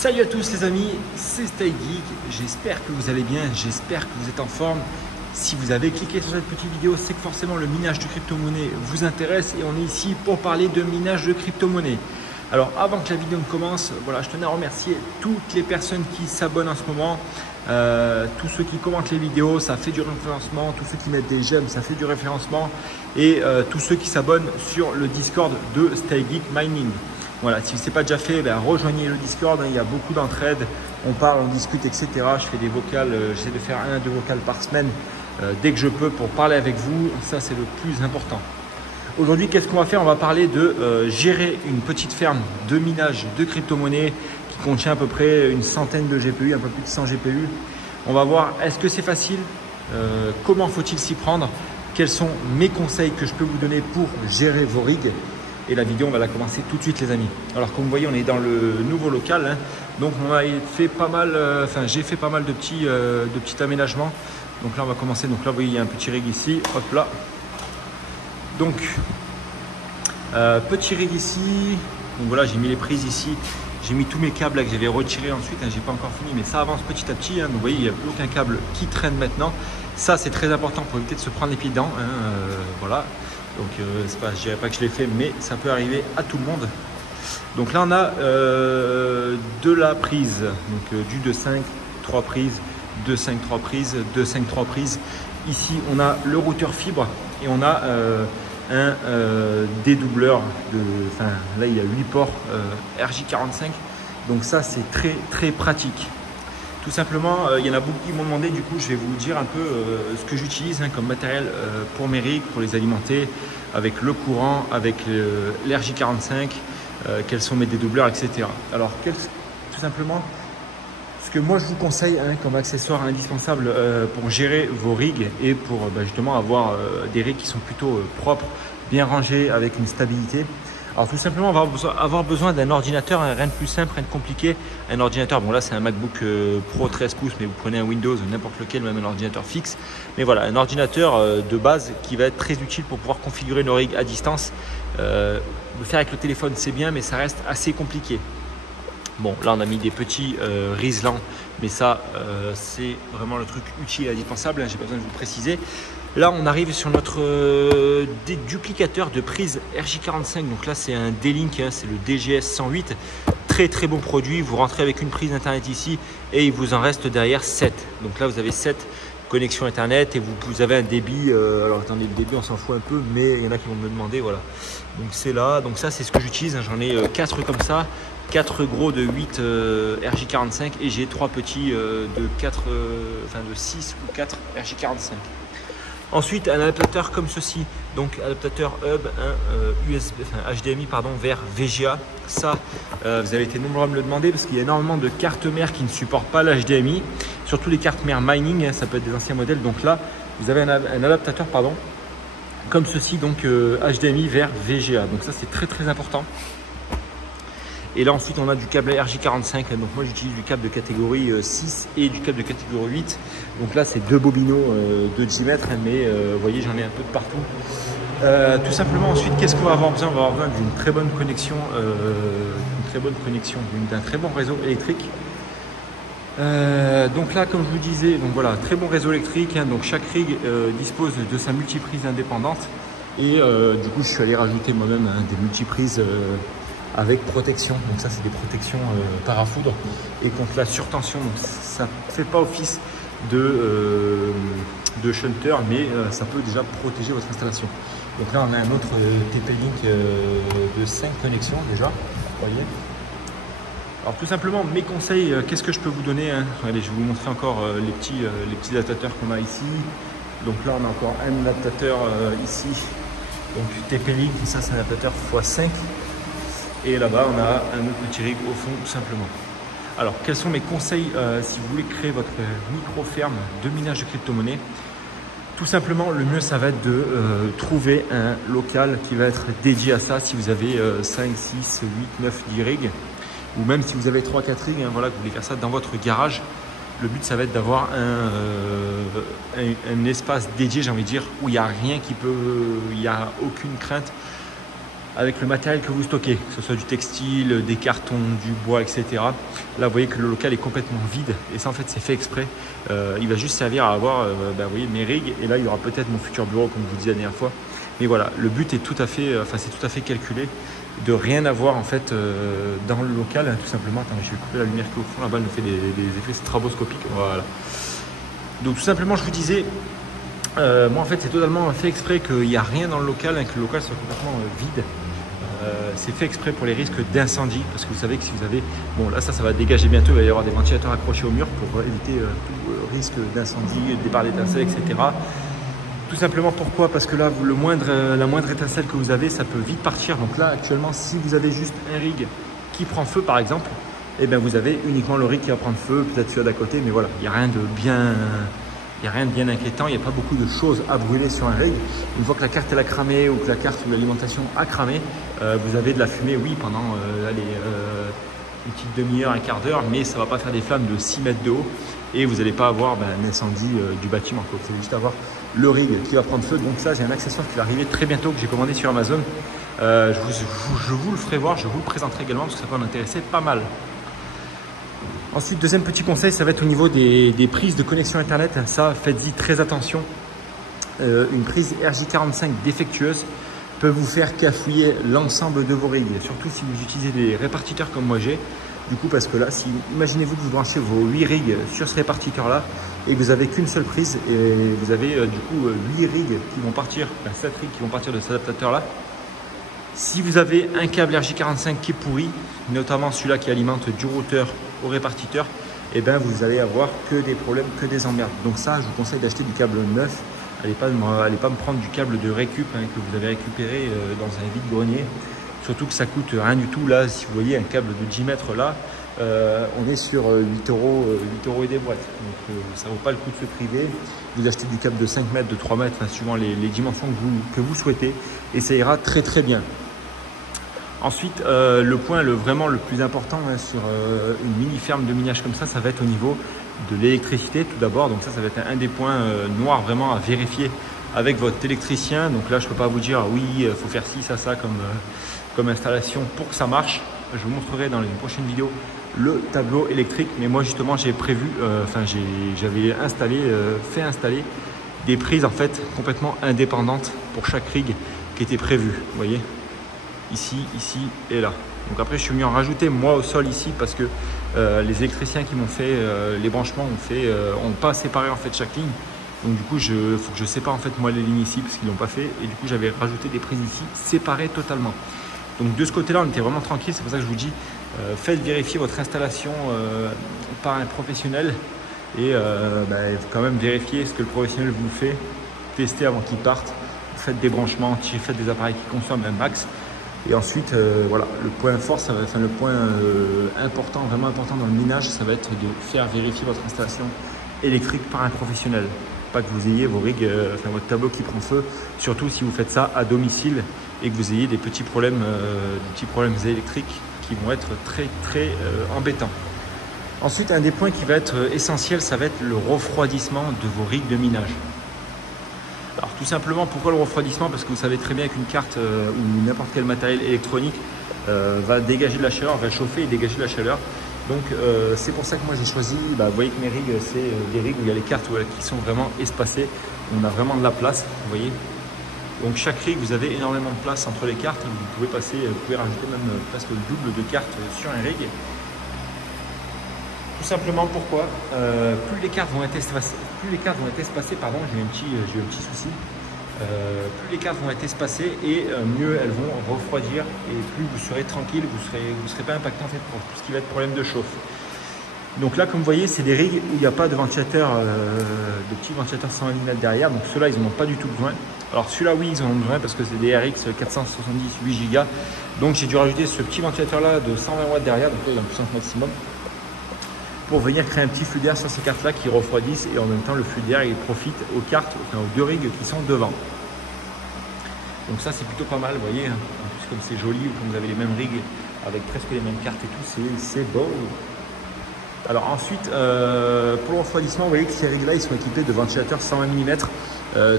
Salut à tous les amis, c'est Stay Geek, j'espère que vous allez bien, j'espère que vous êtes en forme. Si vous avez cliqué sur cette petite vidéo, c'est que forcément le minage de crypto-monnaie vous intéresse et on est ici pour parler de minage de crypto-monnaie. Alors avant que la vidéo ne commence, voilà, je tenais à remercier toutes les personnes qui s'abonnent en ce moment, tous ceux qui commentent les vidéos, ça fait du référencement, tous ceux qui mettent des j'aime, ça fait du référencement et tous ceux qui s'abonnent sur le Discord de Stay Geek Mining. Voilà, si ce n'est pas déjà fait, rejoignez le Discord, il y a beaucoup d'entraide, on parle, on discute, etc. Je fais des vocales, j'essaie de faire 1 à 2 vocales par semaine dès que je peux pour parler avec vous, ça c'est le plus important. Aujourd'hui, qu'est-ce qu'on va faire? On va parler de gérer une petite ferme de minage de crypto-monnaie qui contient à peu près une centaine de GPU, un peu plus de 100 GPU. On va voir, est-ce que c'est facile? Comment faut-il s'y prendre? Quels sont mes conseils que je peux vous donner pour gérer vos rigs? Et la vidéo, on va la commencer tout de suite les amis. Alors comme vous voyez, on est dans le nouveau local, hein. Donc on a fait pas mal, j'ai fait pas mal de petits aménagements. Donc là on va commencer, donc là vous voyez il y a un petit rig ici, hop là. Donc petit rig ici, donc voilà j'ai mis les prises ici, j'ai mis tous mes câbles là que j'avais retirés ensuite, hein, j'ai pas encore fini mais ça avance petit à petit, hein. Donc vous voyez il n'y a plus aucun câble qui traîne maintenant. Ça c'est très important pour éviter de se prendre les pieds dedans, hein, voilà. Donc je dirais pas que je l'ai fait, mais ça peut arriver à tout le monde. Donc là on a de la prise, donc du 2.5, 3 prises, 2.5, 3 prises, 2.5, 3 prises. Ici on a le routeur fibre et on a un dédoubleur, là il y a 8 ports RJ45. Donc ça c'est très très pratique. Tout simplement, il y en a beaucoup qui m'ont demandé, du coup je vais vous dire un peu ce que j'utilise comme matériel pour mes rigs, pour les alimenter avec le courant, avec l'RJ45, quels sont mes dédoubleurs, etc. Alors tout simplement, ce que moi je vous conseille comme accessoire indispensable pour gérer vos rigs et pour justement avoir des rigs qui sont plutôt propres, bien rangés, avec une stabilité. Alors tout simplement, on va avoir besoin d'un ordinateur, rien de plus simple, rien de compliqué. Un ordinateur, bon là c'est un MacBook Pro 13 pouces, mais vous prenez un Windows, n'importe lequel, même un ordinateur fixe. Mais voilà, un ordinateur de base qui va être très utile pour pouvoir configurer nos rigs à distance. Le faire avec le téléphone c'est bien, mais ça reste assez compliqué. Bon, là on a mis des petits Rislan, mais ça c'est vraiment le truc utile et indispensable, hein, j'ai pas besoin de vous le préciser. Là on arrive sur notre déduplicateur de prise RJ45, donc là c'est un D-Link, hein, c'est le DGS 108, très très bon produit. Vous rentrez avec une prise internet ici et il vous en reste derrière 7. Donc là vous avez 7 connexions internet et vous avez un débit, alors attendez, le débit on s'en fout un peu, mais il y en a qui vont me demander, voilà. Donc c'est là, donc ça c'est ce que j'utilise, hein, j'en ai 4 comme ça. 4 gros de 8 RJ45 et j'ai 3 petits de 6 ou 4 RJ45. Ensuite un adaptateur comme ceci, donc adaptateur hub, HDMI vers VGA. Ça vous avez été nombreux à me le demander parce qu'il y a énormément de cartes mères qui ne supportent pas l'HDMI, surtout les cartes mères mining, hein, ça peut être des anciens modèles. Donc là vous avez un adaptateur comme ceci, donc HDMI vers VGA, donc ça c'est très très important. Et là ensuite on a du câble RJ45, donc moi j'utilise du câble de catégorie 6 et du câble de catégorie 8. Donc là c'est 2 bobinaux de 10 mètres, mais vous voyez j'en ai un peu de partout. Tout simplement ensuite qu'est-ce qu'on va avoir besoin? On va avoir besoin d'une très bonne connexion, d'un très bon réseau électrique. Donc là comme je vous disais, donc voilà, très bon réseau électrique, hein, donc chaque rig dispose de sa multiprise indépendante. Et du coup je suis allé rajouter moi-même des multiprises avec protection, donc ça c'est des protections parafoudre et contre la surtension, donc ça ne fait pas office de shunter, mais ça peut déjà protéger votre installation. Donc là on a un autre TP-Link de 5 connexions déjà, vous voyez. Alors tout simplement mes conseils, qu'est-ce que je peux vous donner, hein? Allez, je vais vous montrer encore les petits adaptateurs qu'on a ici. Donc là on a encore un adaptateur ici, donc TP-Link, ça c'est un adaptateur x5. Et là-bas, on a un autre petit rig au fond, tout simplement. Alors, quels sont mes conseils si vous voulez créer votre micro-ferme de minage de crypto-monnaie? Tout simplement, le mieux, ça va être de trouver un local qui va être dédié à ça. Si vous avez 5, 6, 8, 9, 10 rigs, ou même si vous avez 3, 4 rigs, hein, voilà, que vous voulez faire ça dans votre garage, le but, ça va être d'avoir un espace dédié, j'ai envie de dire, où il n'y a rien qui peut, il n'y a aucune crainte avec le matériel que vous stockez, que ce soit du textile, des cartons, du bois, etc. Là, vous voyez que le local est complètement vide et ça, en fait, c'est fait exprès. Il va juste servir à avoir vous voyez, mes rigs et là, il y aura peut-être mon futur bureau, comme je vous disais la dernière fois. Mais voilà, le but est tout à fait, c'est tout à fait calculé de rien avoir en fait dans le local, hein, tout simplement. Attends, je vais couper la lumière qui est au fond, là-bas, elle nous fait des effets stroboscopiques. Voilà. Donc tout simplement, je vous disais, moi en fait, c'est totalement fait exprès qu'il n'y a rien dans le local, hein, que le local soit complètement vide. C'est fait exprès pour les risques d'incendie, parce que vous savez que si vous avez, bon là ça va dégager bientôt, il va y avoir des ventilateurs accrochés au mur pour éviter tout risque d'incendie, départ d'étincelles, etc. Tout simplement pourquoi? Parce que là, la moindre étincelle que vous avez, ça peut vite partir. Donc là, actuellement, si vous avez juste un rig qui prend feu, par exemple, eh bien, vous avez uniquement le rig qui va prendre feu, peut-être celui d'à côté, mais voilà, il n'y a rien de bien inquiétant. Il n'y a pas beaucoup de choses à brûler sur un rig. Une fois que la carte elle a cramé ou que la carte ou l'alimentation a cramé, vous avez de la fumée, oui, pendant une petite demi-heure, un quart d'heure, mais ça ne va pas faire des flammes de 6 mètres de haut et vous n'allez pas avoir un incendie du bâtiment. Vous allez juste avoir le rig qui va prendre feu. Donc ça, j'ai un accessoire qui va arriver très bientôt que j'ai commandé sur Amazon. Je vous le ferai voir, je vous le présenterai également parce que ça peut en intéresser pas mal. Ensuite, deuxième petit conseil, ça va être au niveau des prises de connexion internet. Ça, faites-y très attention. Une prise RJ45 défectueuse peut vous faire cafouiller l'ensemble de vos rigs, surtout si vous utilisez des répartiteurs comme moi j'ai. Du coup, parce que là, imaginez-vous que vous branchez vos 8 rigs sur ce répartiteur-là et que vous n'avez qu'une seule prise et vous avez du coup 8 rigs qui vont partir, 7 rigs qui vont partir de cet adaptateur-là. Si vous avez un câble RJ45 qui est pourri, notamment celui-là qui alimente du routeur au répartiteur, et ben vous allez avoir que des problèmes, que des emmerdes. Donc ça, je vous conseille d'acheter du câble neuf. Allez pas me prendre du câble de récup que vous avez récupéré dans un vide-grenier. Surtout que ça coûte rien du tout. Là, si vous voyez un câble de 10 mètres là, on est sur 8 euros et des boîtes. Donc ça ne vaut pas le coup de se priver. Vous achetez du câble de 5 mètres, de 3 mètres, suivant les dimensions que vous souhaitez. Et ça ira très très bien. Ensuite, le point vraiment le plus important sur une mini ferme de minage comme ça va être au niveau de l'électricité tout d'abord. Donc ça va être un des points noirs vraiment à vérifier avec votre électricien. Donc là, je ne peux pas vous dire oui, il faut faire ci, ça comme installation pour que ça marche. Je vous montrerai dans une prochaine vidéo le tableau électrique. Mais moi justement, j'ai prévu, j'avais fait installer des prises en fait complètement indépendantes pour chaque rig qui était prévu. Vous voyez, ici et là. Donc après, je suis venu en rajouter moi au sol ici parce que les électriciens qui m'ont fait les branchements ont pas séparé en fait chaque ligne. Donc du coup, faut que je sépare en fait moi les lignes ici parce qu'ils l'ont pas fait. Et du coup, j'avais rajouté des prises ici séparées totalement. Donc de ce côté-là, on était vraiment tranquille. C'est pour ça que je vous dis, faites vérifier votre installation par un professionnel et quand même vérifier ce que le professionnel vous fait. Testez avant qu'il parte. Faites des branchements, faites des appareils qui consomment un max. Et ensuite, voilà, le point fort, le point important, vraiment important dans le minage, ça va être de faire vérifier votre installation électrique par un professionnel. Pas que vous ayez vos rigs, votre tableau qui prend feu, surtout si vous faites ça à domicile et que vous ayez des petits problèmes électriques qui vont être très très embêtants. Ensuite, un des points qui va être essentiel, ça va être le refroidissement de vos rigs de minage. Alors tout simplement, pourquoi le refroidissement? Parce que vous savez très bien qu'une carte ou n'importe quel matériel électronique va dégager de la chaleur, va chauffer et dégager de la chaleur. Donc c'est pour ça que moi j'ai choisi, vous voyez que mes rigs, c'est des rigs où il y a les cartes qui sont vraiment espacées. On a vraiment de la place, vous voyez. Donc chaque rig, vous avez énormément de place entre les cartes. Vous pouvez rajouter même presque le double de cartes sur un rig. Tout simplement pourquoi plus les cartes vont être espacées, pardon, j'ai eu un petit souci. Plus les cartes vont être espacées et mieux elles vont refroidir et plus vous serez tranquille, vous serez pas impacté en fait pour tout ce qui va être problème de chauffe. Donc là, comme vous voyez, c'est des rigs où il n'y a pas de ventilateur, de petits ventilateurs 120 mm derrière. Donc ceux-là, ils n'en ont pas du tout besoin. Alors celui-là, oui, ils en ont besoin parce que c'est des RX 470 8 Go. Donc j'ai dû rajouter ce petit ventilateur-là de 120 watts derrière, donc là, il a une puissance maximum, pour venir créer un petit flux d'air sur ces cartes-là qui refroidissent et en même temps, le flux d'air, il profite aux cartes, aux deux rigs qui sont devant. Donc ça, c'est plutôt pas mal, vous voyez. En plus, comme c'est joli, comme vous avez les mêmes rigs avec presque les mêmes cartes et tout, c'est beau. Alors ensuite, pour le refroidissement, vous voyez que ces rigs-là, ils sont équipés de ventilateurs 120 mm,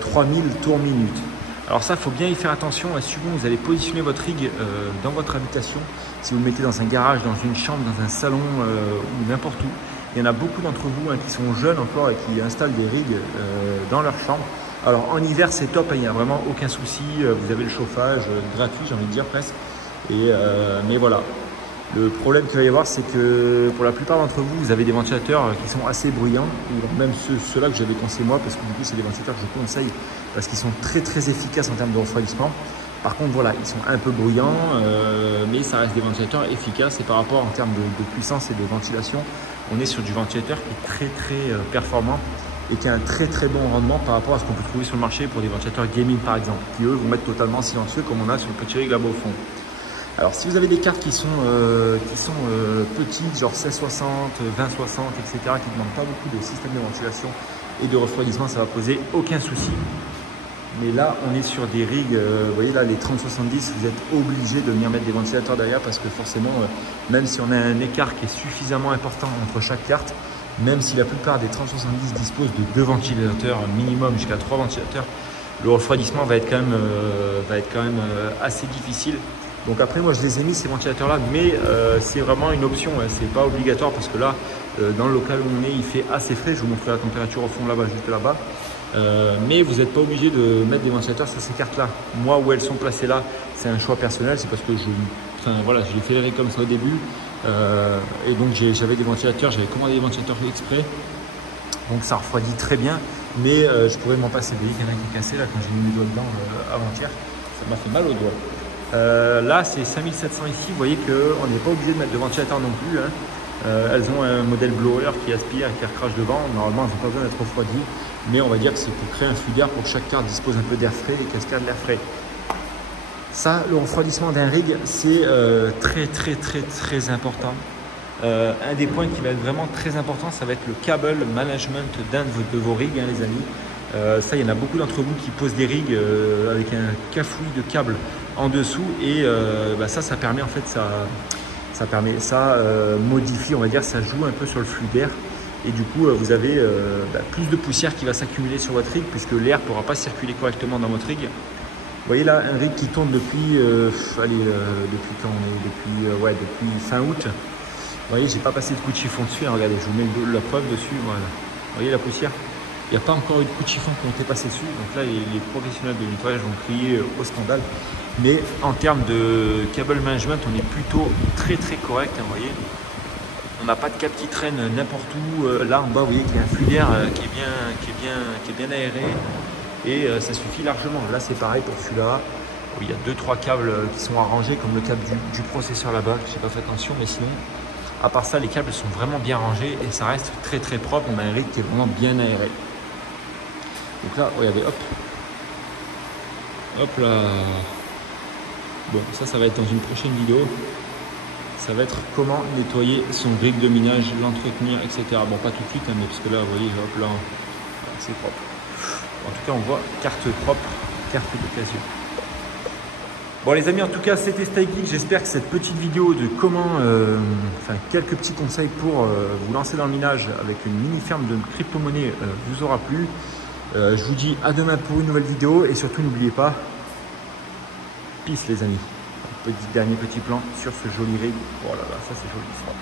3000 tours minute. Alors ça, il faut bien y faire attention. Suivant, vous allez positionner votre rig dans votre habitation. Si vous le mettez dans un garage, dans une chambre, dans un salon ou n'importe où. Il y en a beaucoup d'entre vous qui sont jeunes encore et qui installent des rigs dans leur chambre. Alors en hiver, c'est top, il n'y a vraiment aucun souci. Vous avez le chauffage gratuit, j'ai envie de dire presque. Mais voilà. Le problème qu'il va y avoir, c'est que pour la plupart d'entre vous, vous avez des ventilateurs qui sont assez bruyants, ou même ceux-là que j'avais conseillé moi, parce que du coup, c'est des ventilateurs que je conseille, parce qu'ils sont très très efficaces en termes de refroidissement. Par contre, voilà, ils sont un peu bruyants, mais ça reste des ventilateurs efficaces. Et par rapport en termes de puissance et de ventilation, on est sur du ventilateur qui est très très performant et qui a un très très bon rendement par rapport à ce qu'on peut trouver sur le marché pour des ventilateurs gaming par exemple, qui eux vont être totalement silencieux comme on a sur le petit rig là-bas au fond. Alors si vous avez des cartes qui sont petites, genre 1660, 2060, etc., qui ne demandent pas beaucoup de système de ventilation et de refroidissement, ça va poser aucun souci. Mais là, on est sur des rigs, vous voyez là, les 3070, vous êtes obligé de venir mettre des ventilateurs derrière parce que forcément, même si on a un écart qui est suffisamment important entre chaque carte, même si la plupart des 3070 disposent de 2 ventilateurs minimum jusqu'à 3 ventilateurs, le refroidissement va être quand même assez difficile. Donc après, moi, je les ai mis ces ventilateurs-là, mais c'est vraiment une option, hein, c'est pas obligatoire parce que là, dans le local où on est, il fait assez frais. Je vous montrerai la température au fond là-bas, juste là-bas. Mais vous n'êtes pas obligé de mettre des ventilateurs sur ces cartes-là. Moi, où elles sont placées là, c'est un choix personnel, c'est parce que voilà, j'ai fait les règles comme ça au début. Et donc, j'avais des ventilateurs, j'avais commandé des ventilateurs exprès. Donc, ça refroidit très bien, mais je pourrais m'en passer. Vous voyez qu'il y en a qui est cassé là quand j'ai mis les doigts dedans avant-hier. Ça m'a fait mal aux doigts. Là, c'est 5700 ici. Vous voyez qu'on n'est pas obligé de mettre de ventilateur non plus. Hein. Elles ont un modèle blower qui aspire et qui recrache devant. Normalement, elles n'ont pas besoin d'être refroidies. Mais on va dire que c'est pour créer un flux d'air pour que chaque carte dispose un peu d'air frais et qu'elle garde l'air frais. Ça, le refroidissement d'un rig, c'est très très très très important. Un des points qui va être vraiment très important, ça va être le cable management d'un de vos rigs, hein, les amis. Ça, il y en a beaucoup d'entre vous qui posent des rigs avec un cafouille de câbles en dessous et ça permet en fait, ça modifie, on va dire, ça joue un peu sur le flux d'air. Et du coup, vous avez plus de poussière qui va s'accumuler sur votre rig puisque l'air ne pourra pas circuler correctement dans votre rig. Vous voyez là, un rig qui tourne depuis, depuis quand on est, depuis fin août. Vous voyez, j'ai pas passé de coup de chiffon dessus. Hein, regardez, je vous mets la preuve dessus. Voilà. Vous voyez la poussière? Il n'y a pas encore eu de coup de chiffon qui ont été passés dessus. Donc là, les professionnels de nettoyage vont crier au scandale. Mais en termes de cable management, on est plutôt très très correct. Hein, vous voyez, on n'a pas de câble qui traîne n'importe où. Là en bas, vous voyez qu'il y a un flux d'air qui est bien aéré. Et ça suffit largement. Là, c'est pareil pour celui-là. Il y a 2-3 câbles qui sont arrangés, comme le câble du processeur là-bas. Je n'ai pas fait attention, mais sinon, à part ça, les câbles sont vraiment bien rangés et ça reste très très propre. On a un rig qui est vraiment bien aéré. Donc là, regardez, hop. Hop là. Bon, ça va être dans une prochaine vidéo. Ça va être comment nettoyer son rig de minage, l'entretenir, etc. Bon, pas tout de suite, hein, mais parce que là, vous voyez, hop là, c'est propre. En tout cas, on voit carte propre, carte d'occasion. Bon les amis, en tout cas, c'était StyleGeek. J'espère que cette petite vidéo de comment, quelques petits conseils pour vous lancer dans le minage avec une mini ferme de crypto-monnaie vous aura plu. Je vous dis à demain pour une nouvelle vidéo et surtout n'oubliez pas, peace les amis. Dernier petit plan sur ce joli rig. Oh là là, ça c'est joli ça.